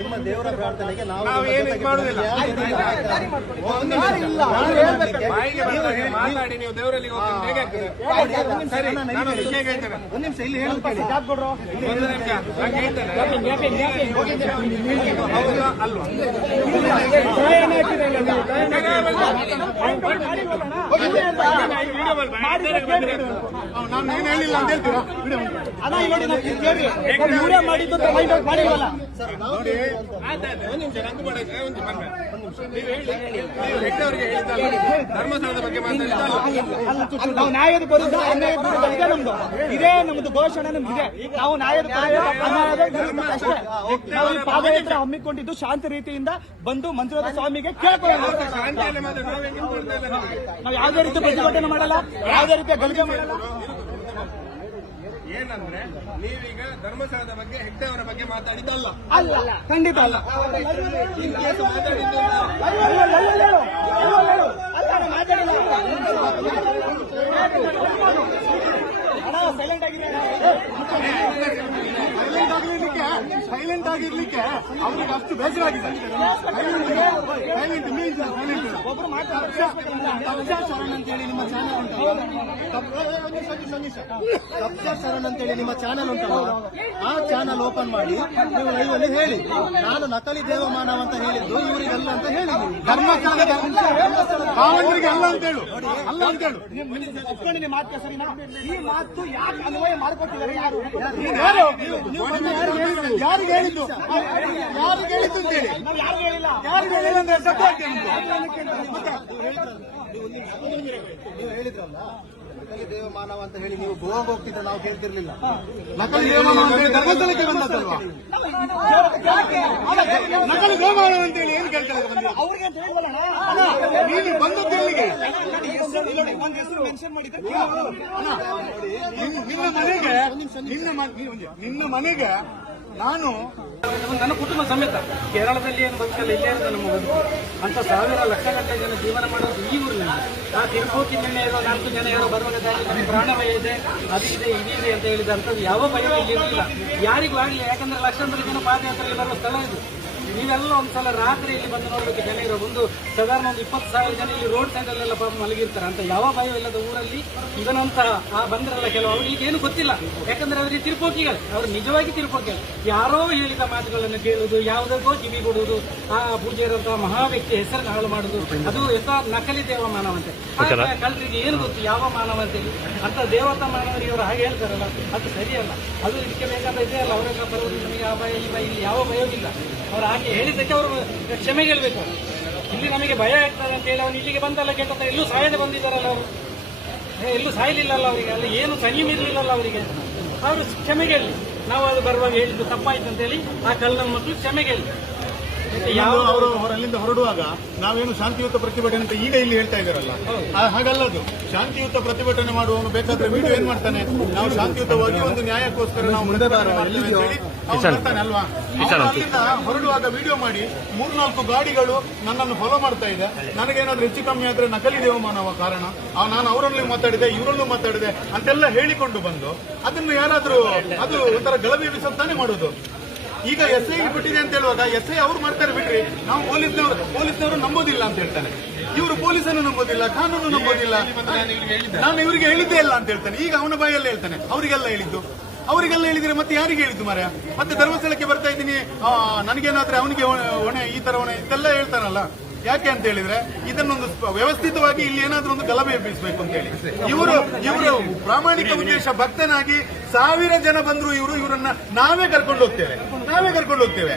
ನಿಮ್ಮ ದೇವರ ಪ್ರಾರ್ಥನೆಗೆ ನಾವು ಮಾತಾಡಿ ನೀವು ದೇವರಲ್ಲಿ ಒಂದು ನಿಮಿಷ ಇಲ್ಲಿ ಹೌದಾ ಅಲ್ವಾ ನಾನು ಏನು ಅನ್ಯಾಯದ ನಮ್ದು ಇದೇ ನಮ್ದು ಘೋಷಣೆ ನಮ್ದು ನಾವು ಅನ್ಯಾಯದ ಹಮ್ಮಿಕೊಂಡಿದ್ದು ಶಾಂತ ರೀತಿಯಿಂದ ಬಂದು ಮಂಜುನಾಥ ಸ್ವಾಮಿಗೆ ಕೇಳ್ಕೊಳ್ಳೋಣ. ನಾವು ಯಾವುದೇ ರೀತಿ ಪ್ರತಿಭಟನೆ ಮಾಡಲ್ಲ ಯಾವುದೇ ರೀತಿಯ ಗಲಭೆ ಮಾಡಲ್ಲ ಏನಂದ್ರೆ ನೀವೀಗ ಧರ್ಮಸ್ಥಳದ ಬಗ್ಗೆ ಹೆಗ್ಡೆಯವರ ಬಗ್ಗೆ ಮಾತಾಡಿದ್ದಲ್ಲ ಅಲ್ಲ ಖಂಡಿತ ಅಲ್ಲ ಮಾತಾಡಿದ್ದು. ಸೈಲೆಂಟ್ ಆಗಿರ್ಲಿಕ್ಕೆ ಸೈಲೆಂಟ್ ಆಗಿರ್ಲಿಕ್ಕೆ ಅವ್ರಿಗೆ ಅಷ್ಟು ಬೇಸರ ಆಗಿದೆ ಸೈಲೆಂಟ್ ಮೀನ್ಸ್ ಸೈಲೆಂಟ್ ಶರಣ್ ಅಂತೇಳಿ ನಿಮ್ಮ ಚಾನಲ್ ಉಂಟು ಕಬ್- ಏ, ಏ, ಒಂದ್ ನಿಮಿಷ, ಒಂದ್ ನಿಮಿಷ, ಒಂದ್ ನಿಮಿಷ. ಕಬ್ಜಾ ಶರಣ್ ಅಂತೇಳಿ ನಿಮ್ಮ ಚಾನಲ್ ಉಂಟಲ್ಲ? ಆ ಚಾನಲ್ ಓಪನ್ ಮಾಡಿ ನೀವು ಲೈವ್ ಅಲ್ಲಿ ಹೇಳಿ. ನಾನು ನಕಲಿ ದೇವಮಾನವ ಅಂತ ಹೇಳಿದ್ದು ಇವರಿಗೆಲ್ಲ ಅಂತ ಹೇಳಿದ್ದು ನೀವು. ಧರ್ಮಸ್ಥಳದ ಭಾವನೆಗೆ ಅಲ್ಲ ಅಂತ ಹೇಳು. ಅಲ್ಲ ಅಂತ ಹೇಳು. ಒಪ್ಕೊಂಡಿನಿ ಮಾತು ಸರಿ ಈ ಮಾತು ಯಾಕೆ ಅನ್ವಯ ಮಾಡ್ಕೊಟ್ಟಿದ್ದಾರೆ ಯಾರು? ಯಾರು? ಯಾರಿಗೆ ಹೇಳಿದ್ದು? ಯಾರಿಗೆ ಹೇಳಿದ್ದು ಅಂತ ಹೇಳಿ. ನಾವು ಯಾರು ಹೇಳಿಲ್ಲ ಯಾರಿಗೆ ಹೇಳಿಲ್ಲ? ಅಂದ್ರೆ ಸತ್ಯ ನೀವು ಹೇಳಿದ್ರಲ್ಲ ನಕಲಿ ದೇವಮಾನವ ಅಂತ ಹೇಳಿ ನೀವು ಗೋವಾಗ ಹೋಗ್ತಿದ್ರೆ ನಾವು ಕೇಳ್ತಿರ್ಲಿಲ್ಲ. ನಕಲಿ ದೇವಮಾನವ ಅಂತ ಹೇಳಿ ಧರ್ಮಸ್ಥಳಕ್ಕೆ ಬಂದದ್ದಲ್ವಾ? ನಕಲಿ ದೇವಮಾನವ ಅಂತ ಹೇಳಿ ಏನು ಕೇಳ್ತಾರೆ ಬಂದಿರೋದು? ಅವ್ರಿಗೆ ಅಂತ ಹೇಳಿದ್ವಲ್ಲ ನೀನು ಬಂದದ್ದು ಎಲ್ಲಿಗೆ? ನಿನ್ನ- ಮನೆಗೆ ನಿನ್ನ ಮನೆಗೆ ನಾನು ನನ್ನ ಕುಟುಂಬ ಸಮೇತ ಕೇರಳದಲ್ಲಿ ಏನು ಬದುಕಲ್ಲ, ಇಲ್ಲೇ ಇರೋದು ನಮ್ಮ ಬದುಕು. ಅಂತ ಸಾವಿರ ಲಕ್ಷಗಟ್ಟಲೆ ಜನ ಜೀವನ ಮಾಡೋದು ಈ ಊರಿನಲ್ಲಿ. ಆ ತಿರುಪತಿ ನಿನ್ನೆ ಇರೋ ನಾಲ್ಕು ಜನ ಯಾರೋ ಬರುವಾಗ ನಮಗೆ ಪ್ರಾಣ ಭಯ ಇದೆ, ಅದು ಇದೆ ಇದಿದೆ ಅಂತ ಹೇಳಿದ ಅಂಥದ್ದು ಯಾವ ಭಯ ಇಲ್ಲ ಯಾರಿಗೂ ಆಗಲಿ ಯಾಕಂದ್ರೆ ಲಕ್ಷಾಂತರ ಜನ ಪಾದಯಾತ್ರೆಯಲ್ಲಿ ಬರುವ ಸ್ಥಳ ಇದು. ನೀವೆಲ್ಲ ಒಂದ್ಸಲ ರಾತ್ರಿ ಇಲ್ಲಿ ಬಂದು ನೋಡಬೇಕು ಜನ ಇರೋ ಒಂದು ಸಾಧಾರಣ ಒಂದು ಇಪ್ಪತ್ತು ಸಾವಿರ ಜನ ಇಲ್ಲಿ ರೋಡ್ ಸೈಡ್ ಅಲ್ಲೆಲ್ಲ ಪಾಪ ಮಲಗಿರ್ತಾರೆ. ಅಂತ ಯಾವ ಭಯವಿಲ್ಲದ ಊರಲ್ಲಿ ಇವನಂತಹ ಆ ಬಂದ್ರಲ್ಲ ಕೆಲವು ಅವ್ರಿಗೆ ಏನು ಗೊತ್ತಿಲ್ಲ. ಯಾಕಂದ್ರೆ ಅವರಿಗೆ ತಿರುಪೋಕಿಗಳು. ಅವ್ರು ನಿಜವಾಗಿ ತಿರುಪೋಕಿಗಳು. ಯಾರೋ ಹೇಳಿದ ಮಾತುಗಳನ್ನು ಕೇಳುದು ಯಾವುದಕ್ಕೋ ಕಿವಿ ಕೊಡುವುದು ಆ ಪೂಜೆ ಇರುವಂತಹ ಮಹಾ ವ್ಯಕ್ತಿ ಹೆಸರು ಹಾಳು ಮಾಡುದು ಅದು ಎಂತ ನಕಲಿ ದೇವ ಮಾನವಂತೆ ಕಲ್ರಿಗೆ ಏನು ಗೊತ್ತು? ಯಾವ ಮಾನವಂತೆ ಅಂತ ದೇವತಾ ಮಾನವರಿಗೆ ಅವರು ಹಾಗೆ ಹೇಳ್ತಾರಲ್ಲ. ಅದು ಸರಿಯಲ್ಲ. ಅದು ಇದಕ್ಕೆ ಬೇಕಾದ ಇದೆ ಅಲ್ಲ. ಅವರೆಲ್ಲ ಬರುವುದು ನಮಗೆ ಆ ಭಯ ಈ ಭಯ ಇಲ್ಲಿ ಯಾವ ಭಯವಿಲ್ಲ ಅವ್ರ ಹೇಳಿದ್ದಕ್ಕೆ ಅವರು ಕ್ಷಮೆ ಕೇಳಬೇಕು. ಇಲ್ಲಿ ನಮಗೆ ಭಯ ಆಗ್ತದೆ ಅಂತ ಹೇಳಿ ಅವನು ಇಲ್ಲಿಗೆ ಬಂದಲ್ಲ ಕೇಳ್ತಾರೆ ಎಲ್ಲೂ ಸಾಯದೆ ಬಂದಿದ್ದಾರಲ್ಲ ಅವರು. ಎಲ್ಲೂ ಸಾಯಲಿಲ್ಲಲ್ಲ ಅವರಿಗೆ ಅಲ್ಲಿ ಏನು ಸಂಯಮ ಇರಲಿಲ್ಲಲ್ಲ ಅವರಿಗೆ. ಅವರು ಕ್ಷಮೆ ಹೇಳಿ ನಾವು ಅದು ಬರುವಾಗ ಹೇಳಿದ್ದು ತಪ್ಪಾಯ್ತು ಅಂತ ಹೇಳಿ ಆ ಕಲ್ಲಿನ ಮಕ್ಕಳು ಕ್ಷಮೆ ಹೇಳಿ ಯಾವ ಅವರು ಅಲ್ಲಿಂದ ಹೊರಡುವಾಗ ನಾವೇನು ಶಾಂತಿಯುತ ಪ್ರತಿಭಟನೆ ಅಂತ ಈಗ ಇಲ್ಲಿ ಹೇಳ್ತಾ ಇದ್ದಾರಲ್ಲ? ಹಾಗಲ್ಲದು ಹಾಗಲ್ಲ ಅದು ಶಾಂತಿಯುತ ಪ್ರತಿಭಟನೆ ಮಾಡುವವನು ಬೇಕಾದ್ರೆ ವಿಡಿಯೋ ಏನ್ ಮಾಡ್ತಾನೆ? ನಾವು ಶಾಂತಿಯುತವಾಗಿ ಒಂದು ನ್ಯಾಯಕ್ಕೋಸ್ಕರ ನಾವು ಹೊರಡುವಾಗ ವಿಡಿಯೋ ಮಾಡಿ ಮೂರ್ನಾಲ್ಕು ಗಾಡಿಗಳು ನನ್ನನ್ನು ಫಾಲೋ ಮಾಡ್ತಾ ಇದೆ. ನನಗೇನಾದ್ರೂ ಹೆಚ್ಚು ಕಮ್ಮಿ ಆದ್ರೆ ನಕಲಿ ದೇವಮಾನವ ಕಾರಣ? ನಾನು ಅವರಲ್ಲೂ ಮಾತಾಡಿದೆ ಇವರಲ್ಲೂ ಮಾತಾಡಿದೆ ಅಂತೆಲ್ಲ ಹೇಳಿಕೊಂಡು ಬಂದು ಅದನ್ನು ಯಾರಾದ್ರೂ ಅದು ಒಂಥರ ಗಲಭೆ ಎಬ್ಬಿಸತ್ತಾನೆ ಮಾಡೋದು? ಈಗ ಎಸ್ ಐ ಬಿಟ್ಟಿದೆ ಅಂತ ಹೇಳುವಾಗ ಎಸ್ ಐ ಅವ್ರು ಮಾಡ್ತಾರೆ ಬಿಟ್ರಿ ನಾವು ಪೊಲೀಸ್ನವರು ಪೊಲೀಸ್ನವರು ನಂಬೋದಿಲ್ಲ ಅಂತ ಹೇಳ್ತಾನೆ. ಇವರು ಪೊಲೀಸನ್ನು ನಂಬೋದಿಲ್ಲ ಕಾನೂನು ನಂಬೋದಿಲ್ಲ. ನಾನು ಇವರಿಗೆ ಹೇಳಿದ್ದೇ ಇಲ್ಲ ಅಂತ ಹೇಳ್ತಾನೆ. ಈಗ ಅವನ ಬಾಯಲ್ಲಿ ಹೇಳ್ತಾನೆ. ಅವರಿಗೆಲ್ಲ ಹೇಳಿದ್ದು. ಅವರಿಗೆಲ್ಲ ಹೇಳಿದ್ರೆ ಮತ್ತೆ ಯಾರಿಗೆ ಹೇಳಿದ್ದು ಮರ ಮತ್ತೆ ಧರ್ಮಸ್ಥಳಕ್ಕೆ ಬರ್ತಾ ಇದ್ದೀನಿ. ನನಗೇನಾದ್ರೆ ಅವನಿಗೆ ಹೊಣೆ, ಈ ತರ ಹೊಣೆ, ಇದೆಲ್ಲ ಹೇಳ್ತಾನಲ್ಲ ಯಾಕೆ ಅಂತ ಹೇಳಿದ್ರೆ ಇದನ್ನೊಂದು ವ್ಯವಸ್ಥಿತವಾಗಿ ಇಲ್ಲಿ ಏನಾದ್ರೂ ಒಂದು ಗಲಭೆ ಎಬ್ಬಿಸಬೇಕು ಅಂತ ಹೇಳಿ. ಇವರು ಇವರು ಪ್ರಾಮಾಣಿಕ ಉದ್ದೇಶ ಭಕ್ತನಾಗಿ ಸಾವಿರ ಜನ ಬಂದ್ರು ಇವರು, ಇವರನ್ನ ನಾವೇ ಕರ್ಕೊಂಡು ಹೋಗ್ತೇವೆ. ನಾವೇ ಕರ್ಕೊಂಡು ಹೋಗ್ತೇವೆ.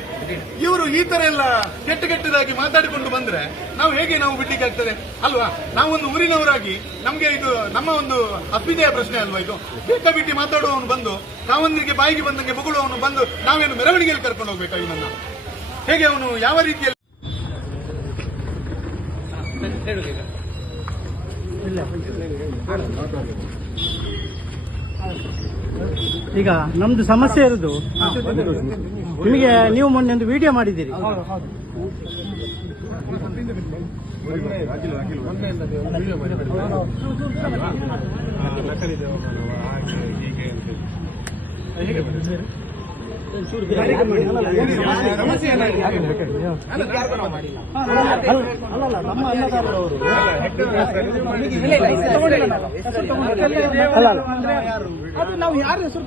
ಇವರು ಈ ತರ ಎಲ್ಲ ಕೆಟ್ಟ ಕೆಟ್ಟದಾಗಿ ಮಾತಾಡಿಕೊಂಡು ಬಂದ್ರೆ ನಾವು ಹೇಗೆ ನಾವು ಬಿಡ್ಲಿಕ್ಕೆ ಆಗ್ತದೆ? ಅಲ್ವಾ? ನಾವೊಂದು ಊರಿನವರಾಗಿ ನಮ್ಗೆ ಇದು ನಮ್ಮ ಒಂದು ಅಭ್ಯುದಯ ಪ್ರಶ್ನೆ ಅಲ್ವಾ ಇದು? ಬೇಕಾಬಿಟ್ಟಿ ಮಾತಾಡುವವನು ಬಂದು ನಾವೊಂದಿಗೆ ಬಾಯಿಗೆ ಬಂದಂಗೆ ಬೊಗಳುವವನು ಬಂದು ನಾವೇನು ಮೆರವಣಿಗೆಯಲ್ಲಿ ಕರ್ಕೊಂಡು ಹೋಗ್ಬೇಕಾ ಇವನನ್ನ? ಹೇಗೆ ಅವನು ಯಾವ ರೀತಿಯಲ್ಲಿ ಈಗ ನಮ್ದು ಸಮಸ್ಯೆ ಇರೋದು. ನಿಮಗೆ ನೀವು ಮೊನ್ನೆ ಒಂದು ವಿಡಿಯೋ ಮಾಡಿದ್ದೀರಿ. ಮೊನ್ನೆಯಿಂದ ನೀವು ಒಂದು ವಿಡಿಯೋ ಮಾಡಿ ಆ, ನಕಲಿ ದೇವಮಾನವ ಹಾಗೆ ಅಲ್ಲಲ್ಲ ನಮ್ಮ. ಅದು ನಾವು ಯಾರ ಹೆಸರು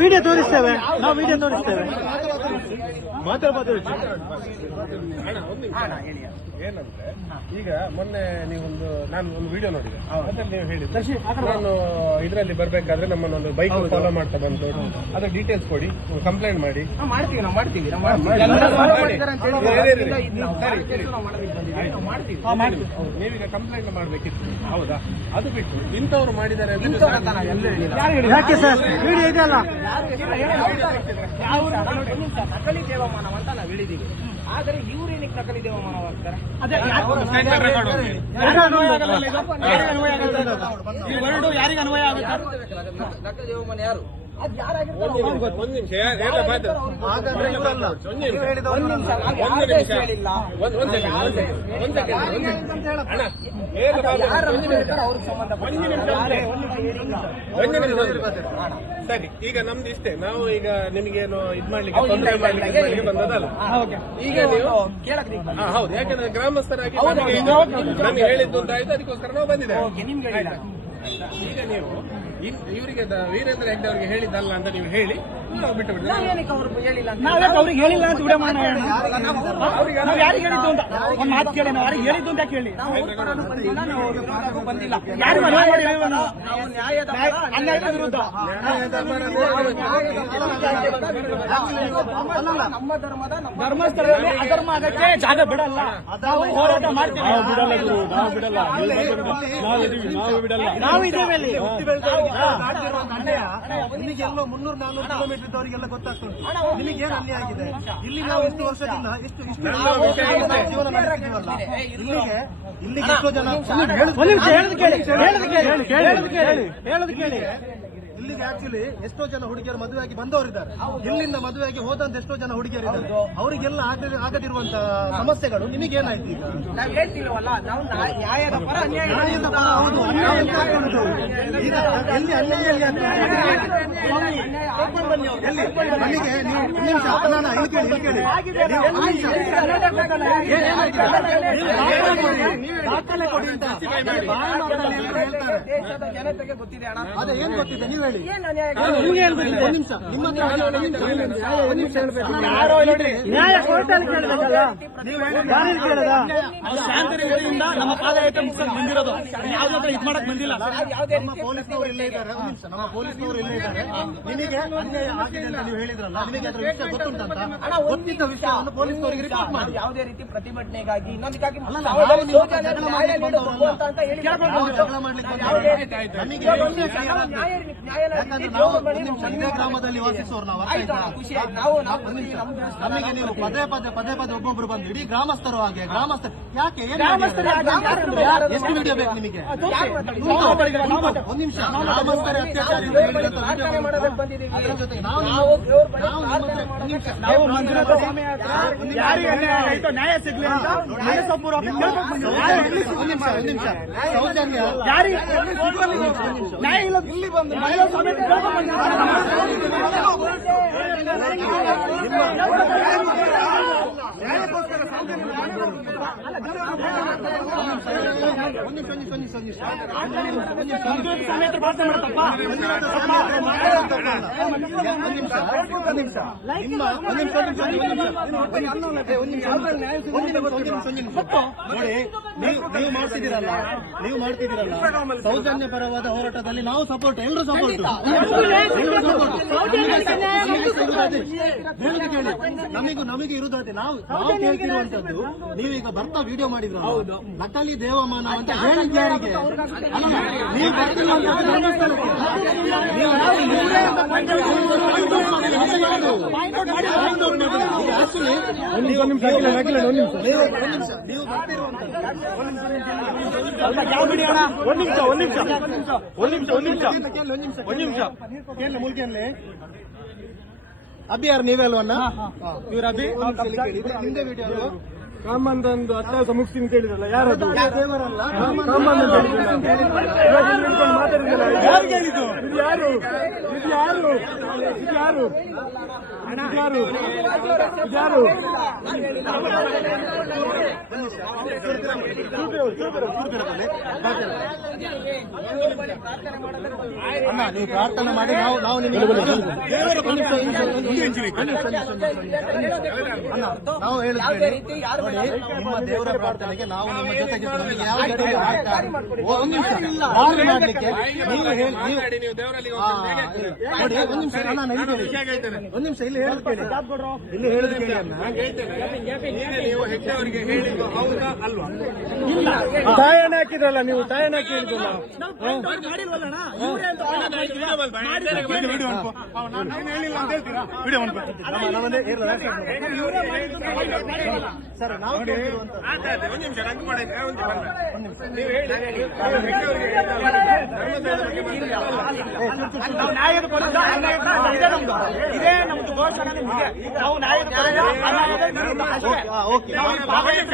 ವಿಡಿಯೋ ತೋರಿಸ್ತೇವೆ ನಾವು ವಿಡಿಯೋ ತೋರಿಸ್ತೇವೆ. ಏನಂದ್ರೆ ಈಗ ಮೊನ್ನೆ ನೀವೊಂದು ನಾನು ಒಂದು ವಿಡಿಯೋ ನೋಡಿದೆ ಅದ್ರಲ್ಲಿ ನೀವು ಹೇಳಿದ್ರೆ ನಾನು ಇದರಲ್ಲಿ ಬರ್ಬೇಕಾದ್ರೆ ನಮ್ಮನ್ನ ಒಂದು ಬೈಕ್ ಫಾಲೋ ಮಾಡ್ತಾ ಬಂತು ಅದ್ರ ಡೀಟೇಲ್ಸ್ ಕೊಡಿ ಕಂಪ್ಲೇಂಟ್ ಮಾಡಿ. ಮಾಡ್ತೀವಿ ನಾವು ಮಾಡ್ತೀವಿ ನಾವು ಮಾಡ್ತೀವಿ. ನೀವೀಗ ಕಂಪ್ಲೇಂಟ್ ಮಾಡ್ಬೇಕಿತ್ತು. ಹೌದಾ? ಅದು ಬಿಟ್ಟು ಇಂಥವ್ರು ಮಾಡಿದ್ದಾರೆ ಅಂತ ನಾವು ಎಲ್ಲೂ ಹೇಳಿಲ್ಲ. ಯಾಕೆ ಸರ್? ನಕಲಿ ದೇವಮಾನವ ಅಂತ ನಾವು ಹೇಳಿದೀವಿ. ಆದರೆ ಇವ್ರೇನಕ್ಕೆ ನಕಲಿ ದೇವಮಾನವ ಆಗ್ತಾರೆ? ನಕಲಿ ದೇವಮಾನ ಯಾರು? ಅದು ಯಾರಾಗಿರ್ತಾರೆ ಒಂದ್ ನಿಮಿಷ. ಸರಿ ಈಗ ನಮ್ದು ಇಷ್ಟೇ. ನಾವು ಈಗ ನಿಮಗೇನು ಇದ್ ಮಾಡ್ಲಿಕ್ಕೆ ತೊಂದರೆ ಮಾಡ್ಲಿಕ್ಕೆ ಬಂದದಲ್ಲ? ಈಗ ನೀವು ಹೌದು. ಯಾಕಂದ್ರೆ ಗ್ರಾಮಸ್ಥರಾಗಿ ನಮಗೆ ನಮ್ಗೆ ಹೇಳಿದ್ದು ಅಂತ ಆಯ್ತು ಅದಕ್ಕೋಸ್ಕರ ನಾವು ಬಂದಿದ್ದೇವೆ. ಓಕೆ ನಿಮ್ಗೆ ಈಗ ನೀವು ಇವರಿಗೆ ವೀರೇಂದ್ರ ಹೆಗ್ಡೆ ಅವರಿಗೆ ಹೇಳಿದ್ದಲ್ಲ ಅಂತ ನೀವು ಹೇಳಿ. ನಾವು ನಾವು ನಾವೇ ಅವ್ರಿಗೆ ಹೇಳಿಲ್ಲ ಅಂತ ವಿಡಿಯೋ ಮಾಡೋಣ ನಾವು ಯಾರಿಗೆ ಹೇಳಿದ್ದು ಅಂತ? ಒಂದು ಮಾತು ಕೇಳಿ ನಾವು ಯಾರಿಗೆ ಹೇಳಿದ್ದು ಅಂತ ಕೇಳಿ. ನಾವು ಬಂದಿಲ್ಲ ನಾವು ಯಾರು ನಾವು? ನಾವು ಅನ್ಯಾಯದ ವಿರುದ್ಧ. ನಮ್ಮ ಧರ್ಮದ ಧರ್ಮಸ್ಥಳದಲ್ಲಿ ಅಧರ್ಮ ಆಗಕ್ಕೆ ಜಾಗ ಬಿಡಲ್ಲ. ನಾವು ಹೋರಾಟ ಮಾಡ್ತೀವಿ. ನಾವು ಬಿಡಲ್ಲ ನಾವು ಬಿಡಲ್ಲ. ನಾವು ಇದ್ದೇವೆ ಅಲ್ಲಿ. ನಿಮಗೆ ಎಲ್ಲೋ ಮುನ್ನೂರು ನಾನ್ನೂರು ಕಿಲೋಮೀಟರ್ ಇದ್ದವರಿಗೆಲ್ಲ ಗೊತ್ತಾಗ್ತದೆ ನಿಮಗೆ ಏನು ಅನ್ಯಾಯ ಆಗಿದೆ? ಇಲ್ಲಿ ನಾವು ಇಷ್ಟು ವರ್ಷದಿಂದ ಇಷ್ಟು ಇಷ್ಟು ಜೀವನ ನಡೆಸಿದ್ದೀವಲ್ಲ ಇಲ್ಲಿಗೆ ಇಲ್ಲಿಗೆ ಎಷ್ಟೋ ಜನ ಹೇಳಿ ಕೇಳಿ ಹೇಳಿ ಕೇಳಿ ಹೇಳಿ ಕೇಳಿ ಹೇಳಿ ಕೇಳಿ. ಇಲ್ಲಿಗೆ ಆಕ್ಚುಲಿ ಎಷ್ಟೋ ಜನ ಹುಡುಗಿಯರು ಮದುವೆಯಾಗಿ ಬಂದವರಿದ್ದಾರೆ. ಇಲ್ಲಿಂದ ಮದುವೆಯಾಗಿ ಹೋದಂತ ಎಷ್ಟೋ ಜನ ಹುಡುಗಿಯರಿದ್ದಾರೆ. ಅವರಿಗೆಲ್ಲ ಆಗದಿರುವಂತಹ ಆಗದಿರುವಂತ ಸಮಸ್ಯೆಗಳು ನಿಮಗೇನಾಯ್ತು ಈಗ? ನಾವು ಹೇಳ್ತೀವಲ್ಲ ನಾವು ನ್ಯಾಯದ ಪರ ಅನ್ಯಾಯ ನ್ಯಾಯದ ಪರ ಹೌದು, ಅನ್ಯಾಯ ಅಂತ ಆಗ್ತುಂಟು. ಈಗ ಎಲ್ಲಿ ಅನ್ಯಾಯ ಎಲ್ಲಿ ಆಗ್ತದೆ? ಎಲ್ಲಿ? ನಮಗೆ ನೀವು ಒಂದು ನಿಮಿಷ ಅಲ್ಲ, ಅಲ್ಲ, ಇಲ್ಲಿ ಕೇಳಿ, ಇಲ್ಲಿ ಕೇಳಿ. ನೀವು ಒಂದು ನಿಮಿಷ. ದಾಖಲೆ ಕೊಡಿ ಅಂತ. ದೇಶದ ಜನತೆಗೆ ಗೊತ್ತಿದೆ ಅಣ್ಣ. ಅದೇ ಏನ್ ಗೊತ್ತಿದೆ? ನೀವು ಹೇಳಿ. ನಿಮ್ಗೆ ಒಂದು ನಿಮಿಷ. ನಿಮ್ಮ ಹತ್ರ ಒಂದು ನಿಮಿಷ ಹೇಳ್ಬೇಕು. ನ್ಯಾಯ ಕೋರ್ಟಲ್ಲಿ ಕೇಳಬೇಕಲ್ಲ? ಕೇಳದ? ನಮ್ಮ ಪಾದಯಾತ್ರೆ ಮುಗಿಸಕ್ ಬಂದಿರೋದು. ಯಾವ್ದು ಹತ್ರ ಮಾಡೋಕೆ ಮಾಡಕ್ ಬಂದಿಲ್ಲ. ಯಾವುದೇ ನಮ್ಮ ಪೊಲೀಸ್ನವರು ಇಲ್ಲೇ ಇದ್ದಾರೆ. ಒಂದು ನಿಮಿಷ. ನಮ್ಮ ಪೊಲೀಸ್ನವರು ಇಲ್ಲೇ ಇದ್ದಾರೆ. ನಿಮಗೆ ಅನ್ಯಾಯ ಆಗಿದೆ ಅಂತ ನೀವು ಹೇಳಿದ್ರಲ್ಲ? ನಿಮಗೆ ಅದ್ರ ವಿಷಯ ಗೊತ್ತುಂಟಂತ? ಗೊತ್ತಿದ್ದ ವಿಷಯವನ್ನು ಪೊಲೀಸ್ನವರಿಗೆ ರಿಪೋರ್ಟ್ ಮಾಡಿ. ಯಾವುದೇ ರೀತಿ ಪ್ರತಿಭಟನೆಗಾಗಿ ಇನ್ನೊಂದಕ್ಕಾಗಿ ನ್ಯಾಯ ನೀಡಬೇಕು ಅಂತ ಹೇಳಿ ಮಾಡ್ಲಿಕ್ಕೆ ನಮಗೆ ನ್ಯಾಯ ಇದೇ ಗ್ರಾಮದಲ್ಲಿ ನಾವು ನಮಗೆ ನೀವು ಪದೇ ಪದೇ ಪದೇ ಪದೇ ಒಬ್ಬೊಬ್ರು ಬಂದು ಇಡೀ ಗ್ರಾಮಸ್ಥರು ಹಾಗೆ ಗ್ರಾಮಸ್ಥರು. ಯಾಕೆ? ಎಷ್ಟು ವಿಡಿಯೋ ಬೇಕು ನಿಮಗೆ. ಒಂದು ನಿಮಿಷ. ಗ್ರಾಮಸ್ಥರ ಅತ್ಯಾಚಾರ ಜೊತೆಗೆ ನಾವು ನಾವು ನ್ಯಾಯ ಸಿಗ್ಲಿ ಅಂತ? ಸೌಜನ್ಯ ನ್ಯಾಯ ಇಲ್ಲ ಇಲ್ಲಿ ಬಂದು ಮಹಿಳಾ ಭಾಷೆ ಹತ್ರ ನೀವು ಮಾಡ್ತಿದ್ದೀರಲ್ಲ ನೀವು ಮಾಡ್ತಿದ್ದೀರಲ್ಲ ಸೌಜನ್ಯ ಪರವಾದ ಹೋರಾಟದಲ್ಲಿ ನಾವು ಸಪೋರ್ಟ್ ಎಲ್ಲರೂ ಸಪೋರ್ಟ್ ನಮಗೂ ನಮಗೆ ಇರುದಾತೆ ನಾವು ನಾವು ಕೇಳ್ತಿರುವಂತದ್ದು ನೀವೀಗ ಬರ್ತಾ ವಿಡಿಯೋ ಮಾಡಿದ್ರು ನಕಲಿ ದೇವಮಾನ ಅಂತ ಹೇಳಿದ್ದಾರೆ ನೀವು ಒಂದು ನಿಮಿಷ. ಒಂದ್ ನಿಮಿಷ ಒಂದ್ ನಿಮಿಷ ಒಂದ್ ನಿಮಿಷ ಒಂದ್ ನಿಮಿಷ ಮುಲ್ಕಿಯಲ್ಲಿ ಅಭಿ? ಯಾರು ನೀವೇ ಅಲ್ವನ್ನ ಇವ್ರ ಅಭಿ ನಿಮ್ದೇ ವಿಡಿಯೋ ಕಾಮಂದೊಂದು ಅತ್ಯಾಸ ಮುಗಿಸ್ತೀನಿ ಅಂತ ಹೇಳಿದ್ರಲ್ಲ ಯಾರು? ಹೇಳಿದ್ದು? ಇದು ಯಾರು? ಇದು ಯಾರು? ಇದು ಯಾರು? ಯಾರು? ಇದು ಯಾರು? ಅಣ್ಣ ನೀವು ಪ್ರಾರ್ಥನೆ ಮಾಡಿ ನಾವು ನಾವು ನಿಮಗೆ ಅಣ್ಣ ನಾವು ಹೇಳಿದ್ದೇವೆ ನೋಡಿ ನಿಮ್ಮ ದೇವರ ಪ್ರಾರ್ಥನೆಗೆ ನಾವು ನಿಮ್ಮ ಜೊತೆಗೆ ನಮಗೆ ಯಾವ ರೀತಿ ಒಂದು ನಿಮಿಷ. ಮಾಡ್ಲಿಕ್ಕೆ ನೀವು ಹೇಳಿ ನೀವು ನೋಡಿ ಒಂದು ನಿಮಿಷ. ಅಣ್ಣ ನಾನು ಇಲ್ಲಿ ಕೇಳಿ. ಒಂದು ನಿಮಿಷ. ಇಲ್ಲಿ ಹೇಳಿ ಕೇಳಿ. ಇಲ್ಲಿ ಹೇಳುದು ಕೇಳಿ ಅಣ್ಣ. ನೀವು ಹೆಗ್ಡೆ ಅವರಿಗೆ ಹೇಳಿದ್ದು ಹೌದಾ ಅಲ್ವಾ? ತಾಯನ ಹಾಕಿದ್ರಲ್ಲ ನೀವು ತಾಯನ ಹಾಕಿ ಹೇಳಿದ್ರಲ್ಲ ಸರ್ ಕೇಳಿರುವಂತದ್ದು ಒಂದು ನಿಮಿಷ ರಂಗು ನ್ಯಾಯದ ಇದೇ ನಮ್ದು. ಘೋಷಣೆ ನಾವು ನ್ಯಾಯದ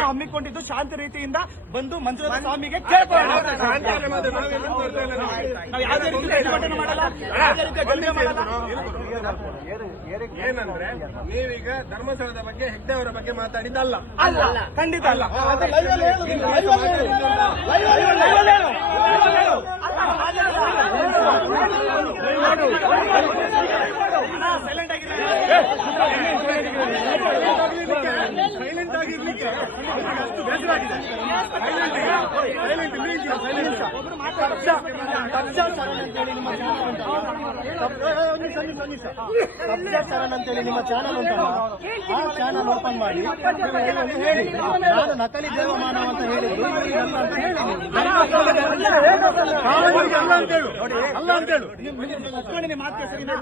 ಹಮ್ಮಿಕೊಂಡಿದ್ದು ಶಾಂತಿ ರೀತಿಯಿಂದ ಬಂದು ಮಂಜುನಾಥ ಸ್ವಾಮಿಗೆ ಕೇಳ್ಕೊಳ್ಳೋಣ. ಶಾಂತಿಯಲ್ಲಿ ಮಾತ್ರ ನಾವೆಲ್ಲ ನೋಡ್ತಾ ನಾವು. ನಾವು ಯಾವುದೇ ರೀತಿ ಪ್ರತಿಭಟನೆ ಮಾಡಲ್ಲ. ಯಾವುದೇ ರೀತಿಯ ಗಂಟೆ ಮಾಡಲ್ಲ. ಏನಂದ್ರೆ ನೀವೀಗ ಧರ್ಮಸ್ಥಳದ ಬಗ್ಗೆ ಹೆಗ್ಡೆ ಅವರ ಬಗ್ಗೆ ಮಾತಾಡಿದ್ದಲ್ಲ. ಖಂಡಿತ ಅಲ್ಲ ಸೈಲೆಂಟ್ ಸೈಲೆಂಟ್ ಚರಣ್ ಅಂತೇಳಿ ನಿಮ್ಮ ಚಾನಲ್ ಉಂಟಲ್ಲ ಆ ಚಾನಲ್ ಓಪನ್ ಮಾಡಿ ಹೇಳಿ- ಹೇಳಿ ನಾನು ನಕಲಿ ದೇವಮಾನವ ಅಂತ ಹೇಳಿದ್ದು ಅಂತ ಹೇಳಿ. ಅಲ್ಲ ಅಂತೇಳು ಅಲ್ಲ ಅಂತೇಳು ಸರಿನಾ